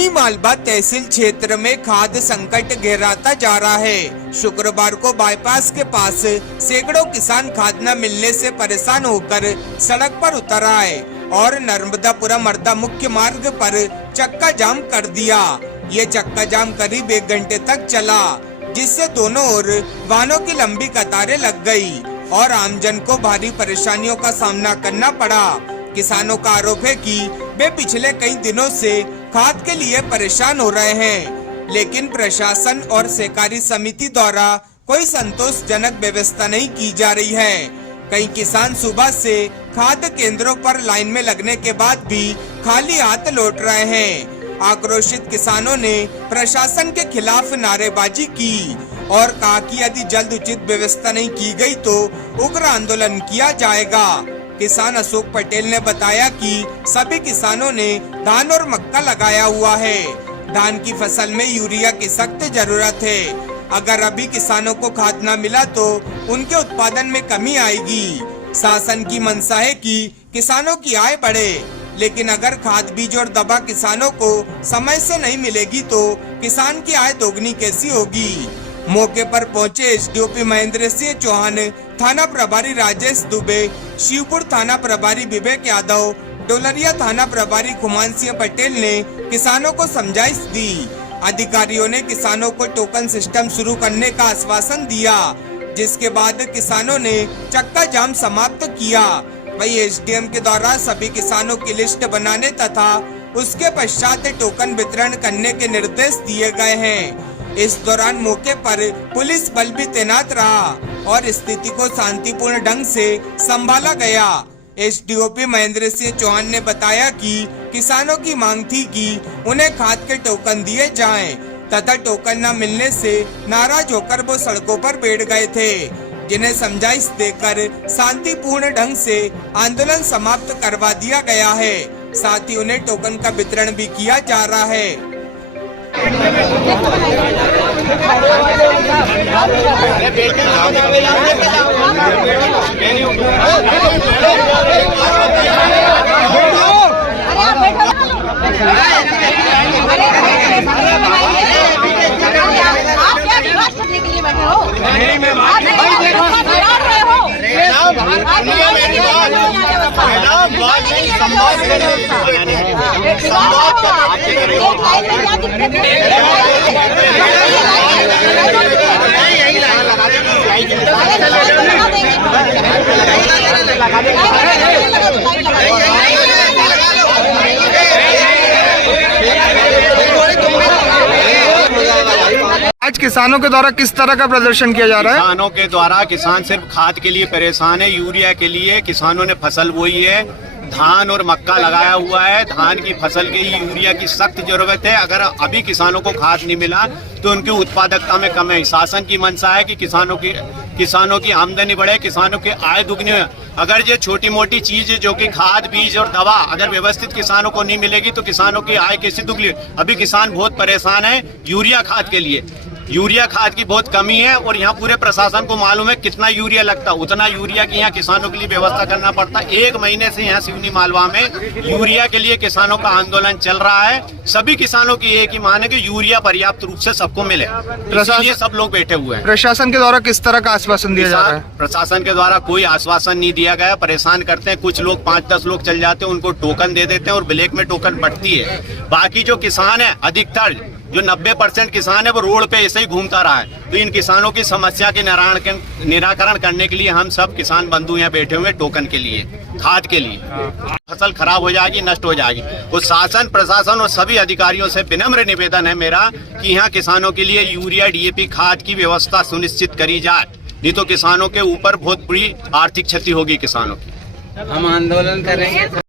सिवनी मालवा तहसील क्षेत्र में खाद्य संकट गहराता जा रहा है। शुक्रवार को बाईपास के पास सैकड़ों किसान खाद न मिलने से परेशान होकर सड़क पर उतर आए और नर्मदापुरम अर्धा मुख्य मार्ग पर चक्का जाम कर दिया। ये चक्का जाम करीब 1 घंटे तक चला, जिससे दोनों ओर वाहनों की लंबी कतारें लग गई और आमजन को भारी परेशानियों का सामना करना पड़ा। किसानों का आरोप है कि वे पिछले कई दिनों से खाद के लिए परेशान हो रहे हैं, लेकिन प्रशासन और सहकारी समिति द्वारा कोई संतोषजनक व्यवस्था नहीं की जा रही है। कई किसान सुबह से खाद केंद्रों पर लाइन में लगने के बाद भी खाली हाथ लौट रहे हैं। आक्रोशित किसानों ने प्रशासन के खिलाफ नारेबाजी की और कहा कि यदि जल्द उचित व्यवस्था नहीं की गई तो उग्र आंदोलन किया जाएगा। किसान अशोक पटेल ने बताया कि सभी किसानों ने धान और मक्का लगाया हुआ है। धान की फसल में यूरिया की सख्त जरूरत है। अगर अभी किसानों को खाद न मिला तो उनके उत्पादन में कमी आएगी। शासन की मंशा है कि किसानों की आय बढ़े, लेकिन अगर खाद बीज और दवा किसानों को समय से नहीं मिलेगी तो किसान की आय दोगुनी कैसी होगी। मौके पर पहुंचे एसडीओपी महेंद्र सिंह चौहान, थाना प्रभारी राजेश दुबे, शिवपुर थाना प्रभारी विवेक यादव, डोलरिया थाना प्रभारी खुमान सिंह पटेल ने किसानों को समझाइश दी। अधिकारियों ने किसानों को टोकन सिस्टम शुरू करने का आश्वासन दिया, जिसके बाद किसानों ने चक्का जाम समाप्त किया। वहीं एसडीएम के द्वारा सभी किसानों की लिस्ट बनाने तथा उसके पश्चात टोकन वितरण करने के निर्देश दिए गए हैं। इस दौरान मौके पर पुलिस बल भी तैनात रहा और स्थिति को शांतिपूर्ण ढंग से संभाला गया। एसडीओपी महेंद्र सिंह चौहान ने बताया कि किसानों की मांग थी कि उन्हें खाद के टोकन दिए जाएं तथा टोकन न मिलने से नाराज होकर वो सड़कों पर बैठ गए थे, जिन्हें समझाइश देकर शांतिपूर्ण ढंग से आंदोलन समाप्त करवा दिया गया है। साथ ही उन्हें टोकन का वितरण भी किया जा रहा है। आज किसानों के द्वारा किस तरह का प्रदर्शन किया जा रहा है? किसानों के द्वारा किसान सिर्फ खाद के लिए परेशान है, यूरिया के लिए। किसानों ने फसल बोई है, धान और मक्का लगाया हुआ है। धान की फसल के लिए यूरिया की सख्त जरूरत है। अगर अभी किसानों को खाद नहीं मिला तो उनकी उत्पादकता में कमी है। शासन की मंशा है कि किसानों की आमदनी बढ़े, किसानों की आय दुगनी हो। अगर ये छोटी मोटी चीज जो कि खाद बीज और दवा अगर व्यवस्थित किसानों को नहीं मिलेगी तो किसानों की आय कैसे दुगनी। अभी किसान बहुत परेशान है यूरिया खाद के लिए। यूरिया खाद की बहुत कमी है और यहाँ पूरे प्रशासन को मालूम है कितना यूरिया लगता है। उतना यूरिया की यहाँ किसानों के लिए व्यवस्था करना पड़ता है। 1 महीने से यहाँ सिवनी मालवा में यूरिया के लिए किसानों का आंदोलन चल रहा है। सभी किसानों की एक ही मांग है कि यूरिया पर्याप्त रूप से सबको मिले, इसलिए सब लोग बैठे हुए हैं। प्रशासन के द्वारा किस तरह का आश्वासन दिया जा रहा है? प्रशासन के द्वारा कोई आश्वासन नहीं दिया गया। परेशान करते हैं, कुछ लोग 5-10 लोग चल जाते हैं, उनको टोकन दे देते हैं और ब्लैक में टोकन बढ़ती है। बाकी जो किसान है, अधिकतर जो 90% किसान है वो रोड पे ऐसे ही घूमता रहा है। तो इन किसानों की समस्या के निराकरण करने के लिए हम सब किसान बंधु यहाँ बैठे हुए टोकन के लिए, खाद के लिए। फसल खराब हो जाएगी, नष्ट हो जाएगी। तो शासन, प्रशासन और सभी अधिकारियों से विनम्र निवेदन है मेरा कि यहाँ किसानों के लिए यूरिया डीएपी खाद की व्यवस्था सुनिश्चित करी जाए, नहीं तो किसानों के ऊपर बहुत बुरी आर्थिक क्षति होगी किसानों की। हम आंदोलन करेंगे।